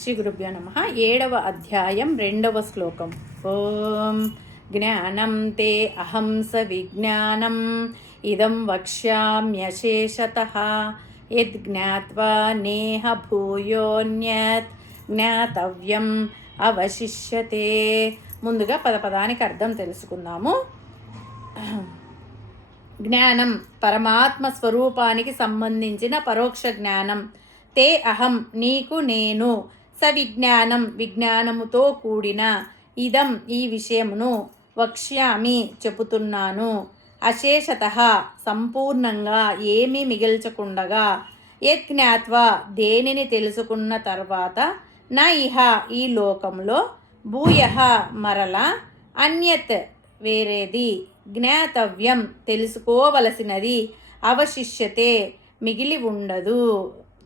శ్రీ గురుభ్యో నమః. 7వ అధ్యాయం 2వ శ్లోకం. ఓం జ్ఞానం తే అహం సవిజ్ఞానం ఇదం వక్ష్యామ్యశేషతః యద్జ్ఞాత్వా నేహ భూయోన్యత్ జ్ఞాతవ్యం అవశిష్యతే. ముందుగా పదపదానికి అర్థం తెలుసుకుందాము. జ్ఞానం పరమాత్మ స్వరూపానికి సంబంధించిన పరోక్ష జ్ఞానం. తే అహం నీకు నేను, సవిజ్ఞానం విజ్ఞానముతో కూడిన, ఇదం ఈ విషయమును, వక్ష్యామి చెబుతున్నాను, అశేషతః సంపూర్ణంగా ఏమీ మిగిల్చకుండగా, యజ్ఞాత్వా దేనిని తెలుసుకున్న తర్వాత, నా ఇహ ఈ లోకంలో, భూయః మరల, అన్యత్ వేరేది, జ్ఞాతవ్యం తెలుసుకోవలసినది, అవశిష్యతే మిగిలి ఉండదు.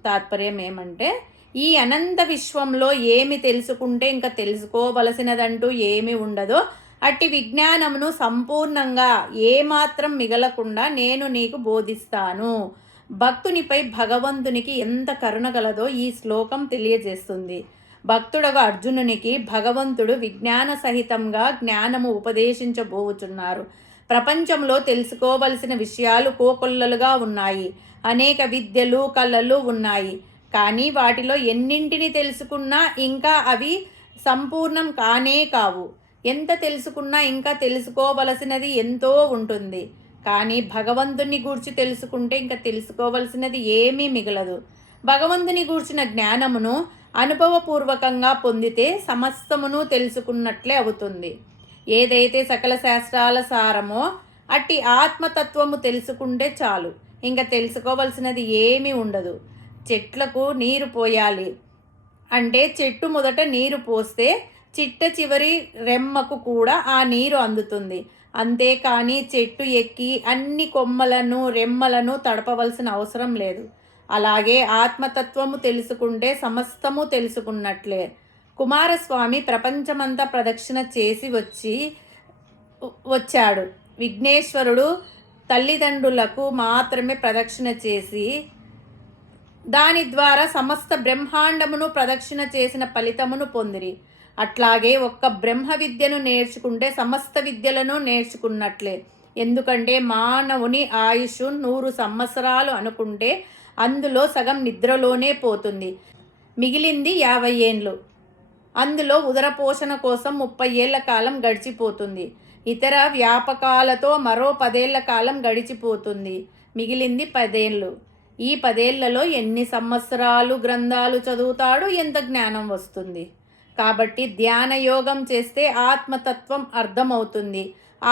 తాత్పర్యం ఏమంటే, ఈ అనంత విశ్వంలో ఏమి తెలుసుకుంటే ఇంకా తెలుసుకోవలసినదంటూ ఏమి ఉండదో అట్టి విజ్ఞానమును సంపూర్ణంగా ఏమాత్రం మిగలకుండా నేను నీకు బోధిస్తాను. భక్తునిపై భగవంతునికి ఎంత కరుణ గలదో ఈ శ్లోకం తెలియజేస్తుంది. భక్తుడగు అర్జునునికి భగవంతుడు విజ్ఞాన సహితంగా జ్ఞానము ఉపదేశించబోచున్నారు. ప్రపంచంలో తెలుసుకోవలసిన విషయాలు కోకొల్లలుగా ఉన్నాయి. అనేక విద్యలు కళలు ఉన్నాయి. కానీ వాటిలో ఎన్నింటిని తెలుసుకున్నా ఇంకా అవి సంపూర్ణం కానే కావు. ఎంత తెలుసుకున్నా ఇంకా తెలుసుకోవలసినది ఎంతో ఉంటుంది. కానీ భగవంతుని గూర్చి తెలుసుకుంటే ఇంకా తెలుసుకోవలసినది ఏమీ మిగలదు. భగవంతుని గూర్చిన జ్ఞానమును అనుభవపూర్వకంగా పొందితే సమస్తమును తెలుసుకున్నట్లే అవుతుంది. ఏదైతే సకల శాస్త్రాల సారమో అట్టి ఆత్మతత్వము తెలుసుకుంటే చాలు. ఇంకా తెలుసుకోవలసినది ఏమీ ఉండదు. చెట్లకు నీరు పోయాలి అంటే చెట్టు మొదట నీరు పోస్తే చిట్ట చివరి రెమ్మకు కూడా ఆ నీరు అందుతుంది. అంతేకాని చెట్టు ఎక్కి అన్ని కొమ్మలను రెమ్మలను తడపవలసిన అవసరం లేదు. అలాగే ఆత్మతత్వము తెలుసుకుంటే సమస్తము తెలుసుకున్నట్లే. కుమారస్వామి ప్రపంచమంతా ప్రదక్షిణ చేసి వచ్చాడు. విఘ్నేశ్వరుడు తల్లిదండ్రులకు మాత్రమే ప్రదక్షిణ చేసి దాని ద్వారా సమస్త బ్రహ్మాండమును ప్రదక్షిణ చేసిన ఫలితమును పొందిరి. అట్లాగే ఒక్క బ్రహ్మ విద్యను నేర్చుకుంటే సమస్త విద్యలను నేర్చుకున్నట్లే. ఎందుకంటే మానవుని ఆయుష్ 100 సంవత్సరాలు అనుకుంటే అందులో సగం నిద్రలోనే పోతుంది. మిగిలింది 50 ఏండ్లు. అందులో ఉదరపోషణ కోసం 30 ఏళ్ల కాలం గడిచిపోతుంది. ఇతర వ్యాపకాలతో మరో 10 ఏళ్ల కాలం గడిచిపోతుంది. మిగిలింది 10 ఏళ్ళు. ఈ 10 ఏళ్లలో ఎన్ని సంవత్సరాలు గ్రంథాలు చదువుతాడు, ఎంత జ్ఞానం వస్తుంది. కాబట్టి ధ్యాన యోగం చేస్తే ఆత్మతత్వం అర్థమవుతుంది.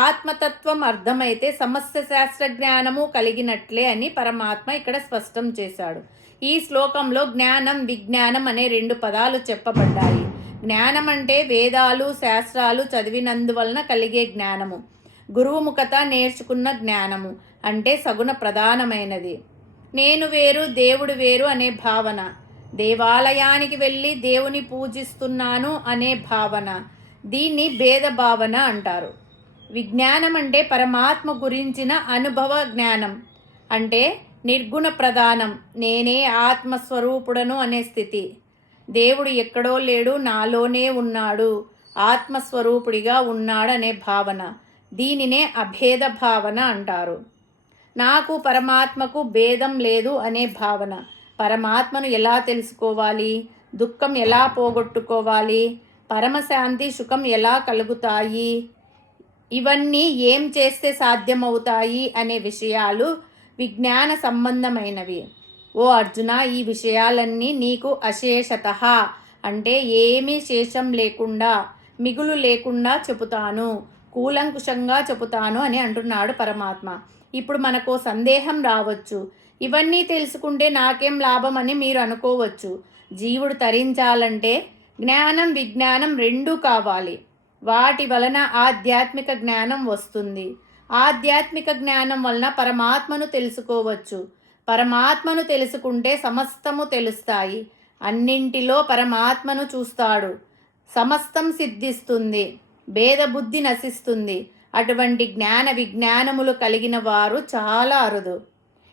ఆత్మతత్వం అర్థమైతే సమస్త శాస్త్ర జ్ఞానము కలిగినట్లే అని పరమాత్మ ఇక్కడ స్పష్టం చేశాడు. ఈ శ్లోకంలో జ్ఞానం విజ్ఞానం అనే 2 పదాలు చెప్పబడ్డాయి. జ్ఞానం అంటే వేదాలు శాస్త్రాలు చదివినందువలన కలిగే జ్ఞానము. గురువుముఖత నేర్చుకున్న జ్ఞానము అంటే సగుణ ప్రధానమైనది. నేను వేరు దేవుడు వేరు అనే భావన. దేవాలయానికి వెళ్ళి దేవుని పూజిస్తున్నాను అనే భావన. దీన్ని భేద భావన అంటారు. విజ్ఞానం అంటే పరమాత్మ గురించిన అనుభవ జ్ఞానం. అంటే నిర్గుణ ప్రధానం, నేనే ఆత్మస్వరూపుడను అనే స్థితి. దేవుడు ఎక్కడో లేడు, నాలోనే ఉన్నాడు, ఆత్మస్వరూపుడిగా ఉన్నాడనే భావన. దీనినే అభేద భావన అంటారు. నాకు పరమాత్మకు భేదం లేదు అనే భావన. పరమాత్మను ఎలా తెలుసుకోవాలి, దుఃఖం ఎలా పోగొట్టుకోవాలి, పరమశాంతి సుఖం ఎలా కలుగుతాయి, ఇవన్నీ ఏం చేస్తే సాధ్యమవుతాయి అనే విషయాలు విజ్ఞాన సంబంధమైనవి. ఓ అర్జున, ఈ విషయాలన్నీ నీకు అశేషతః అంటే ఏమీ శేషం లేకుండా, మిగులు లేకుండా చెబుతాను, కూలంకుషంగా చెబుతాను అని అంటున్నాడు పరమాత్మ. ఇప్పుడు మనకు సందేహం రావచ్చు. ఇవన్నీ తెలుసుకుంటే నాకేం లాభం అని మీరు అనుకోవచ్చు. జీవుడు తరించాలంటే జ్ఞానం విజ్ఞానం 2 కావాలి. వాటి వలన ఆధ్యాత్మిక జ్ఞానం వస్తుంది. ఆధ్యాత్మిక జ్ఞానం వలన పరమాత్మను తెలుసుకోవచ్చు. పరమాత్మను తెలుసుకుంటే సమస్తము తెలుస్తాయి. అన్నింటిలో పరమాత్మను చూస్తాడు. సమస్తం సిద్ధిస్తుంది. భేదబుద్ధి నశిస్తుంది. అటువంటి జ్ఞాన విజ్ఞానములు కలిగిన వారు చాలా అరుదు.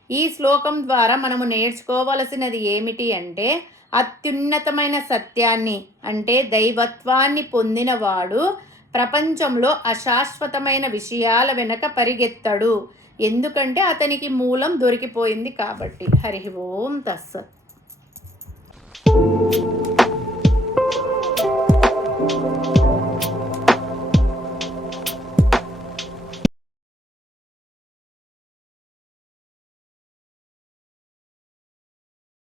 ఈ శ్లోకం ద్వారా మనము నేర్చుకోవలసినది ఏమిటి అంటే, అత్యున్నతమైన సత్యాన్ని అంటే దైవత్వాన్ని పొందినవాడు ప్రపంచంలో అశాశ్వతమైన విషయాల వెనక పరిగెత్తడు. ఎందుకంటే అతనికి మూలం దొరికిపోయింది కాబట్టి. హరి ఓం తస్సత్.